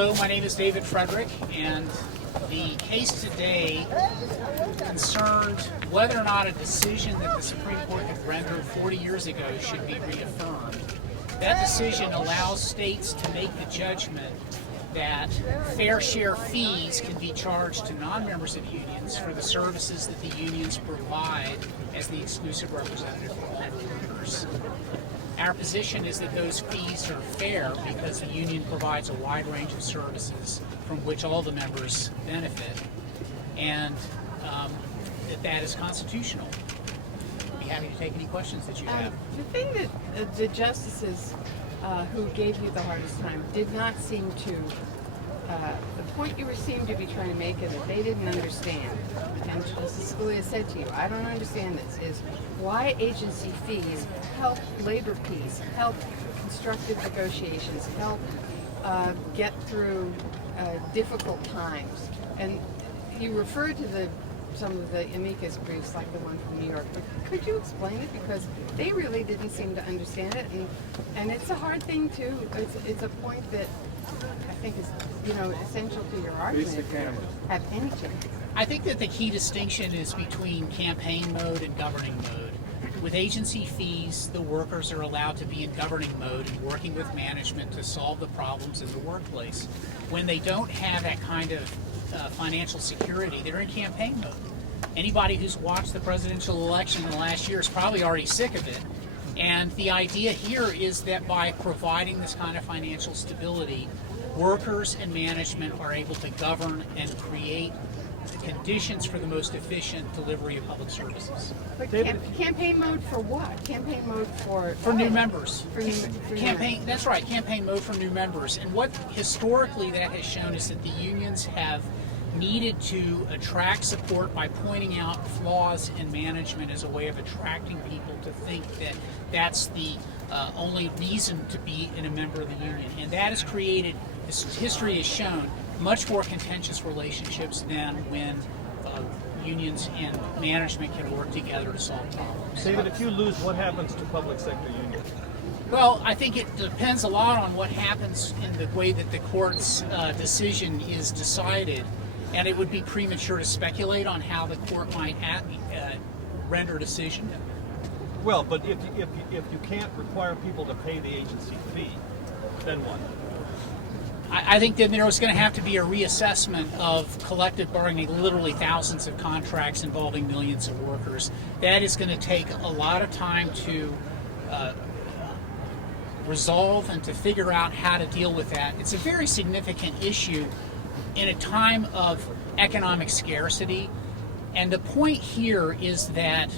Hello, my name is David Frederick, and the case today concerned whether or not a decision that the Supreme Court had rendered 40 years ago should be reaffirmed. That decision allows states to make the judgment that fair share fees can be charged to non-members of unions for the services that the unions provide as the exclusive representative for workers. Our position is that those fees are fair because the union provides a wide range of services from which all the members benefit, and that is constitutional. I'd be happy to take any questions that you have. The thing that the justices who gave you the hardest time did not seem to, the point you seemed to be trying to make is that they didn't understand, and Justice Scalia said to you, I don't understand this, is why agency fees help labor peace, help constructive negotiations, help get through difficult times. And you referred to some of the amicus briefs, like the one from New York. But could you explain it? Because they really didn't seem to understand it, and it's a hard thing too. It's a point that I think is essential to your argument if you have any chance. I think that the key distinction is between campaign mode and governing mode. With agency fees, the workers are allowed to be in governing mode and working with management to solve the problems in the workplace. When they don't have that kind of financial security, they're in campaign mode. Anybody who's watched the presidential election in the last year is probably already sick of it. And the idea here is that by providing this kind of financial stability, workers and management are able to govern and create the conditions for the most efficient delivery of public services. But campaign mode for what? Campaign mode for new members. For Campaign. That's right. Campaign mode for new members. And what historically that has shown is that the unions have needed to attract support by pointing out flaws in management as a way of attracting people to think that that's the only reason to be a member of the union. And that has created, as history has shown, much more contentious relationships than when unions and management can work together to solve problems. David, if you lose, what happens to public sector unions? Well, I think it depends a lot on what happens in the way that the court's decision is decided, and it would be premature to speculate on how the court might render a decision. Well, but if you can't require people to pay the agency fee, then what? I think that there's going to have to be a reassessment of collective bargaining, literally thousands of contracts involving millions of workers. That is going to take a lot of time to resolve and to figure out how to deal with that. It's a very significant issue in a time of economic scarcity. And the point here is that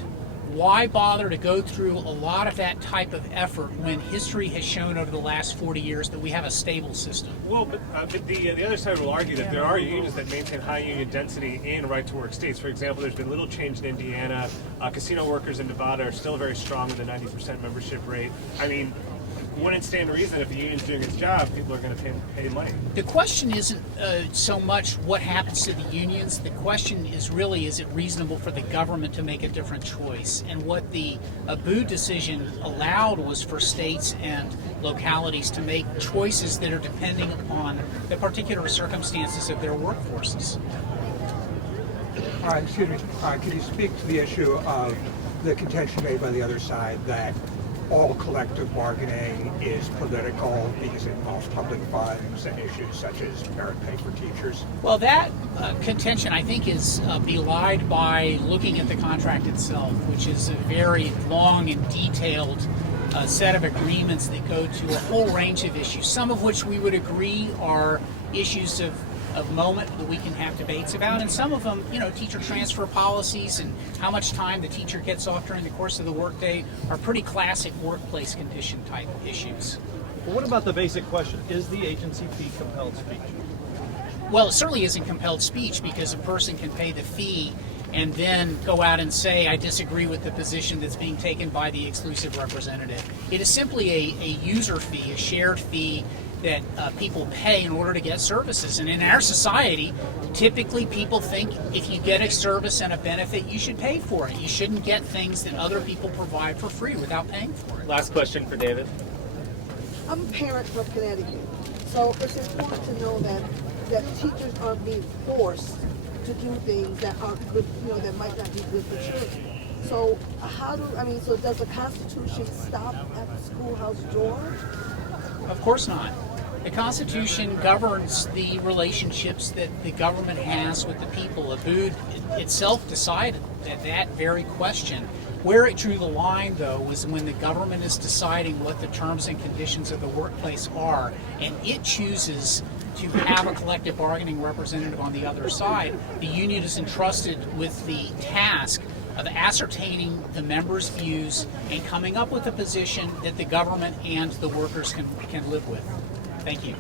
why bother to go through a lot of that type of effort when history has shown over the last 40 years that we have a stable system? Well, but the other side will argue that there are unions that maintain high union density in right-to-work states. For example, there's been little change in Indiana. Casino workers in Nevada are still very strong with the 90% membership rate. I mean, wouldn't stand to reason if the union's doing its job, people are going to pay money. The question isn't so much what happens to the unions. The question is really, is it reasonable for the government to make a different choice? And what the Abood decision allowed was for states and localities to make choices that are depending upon the particular circumstances of their workforces. Excuse me. Could you speak to the issue of the contention made by the other side that all collective bargaining is political because it involves public funds and issues such as merit pay for teachers? Well, that contention, I think, is belied by looking at the contract itself, which is a very long and detailed set of agreements that go to a whole range of issues, some of which we would agree are issues of moment that we can have debates about, and some of them, teacher transfer policies and how much time the teacher gets off during the course of the workday are pretty classic workplace condition type issues. Well, what about the basic question? Is the agency fee compelled speech? Well, it certainly isn't compelled speech because a person can pay the fee and then go out and say, I disagree with the position that's being taken by the exclusive representative. It is simply a user fee, a shared fee that people pay in order to get services. And in our society, typically people think if you get a service and a benefit, you should pay for it. You shouldn't get things that other people provide for free without paying for it. Last question for David. I'm a parent from Connecticut. So it's important to know that teachers aren't being forced to do things that aren't good, that might not be good for children. So so does the Constitution stop at the schoolhouse door? Of course not. The Constitution governs the relationships that the government has with the people. Abood itself decided that very question. Where it drew the line, though, was when the government is deciding what the terms and conditions of the workplace are, and it chooses to have a collective bargaining representative on the other side. The union is entrusted with the task of ascertaining the members' views and coming up with a position that the government and the workers can live with. Thank you.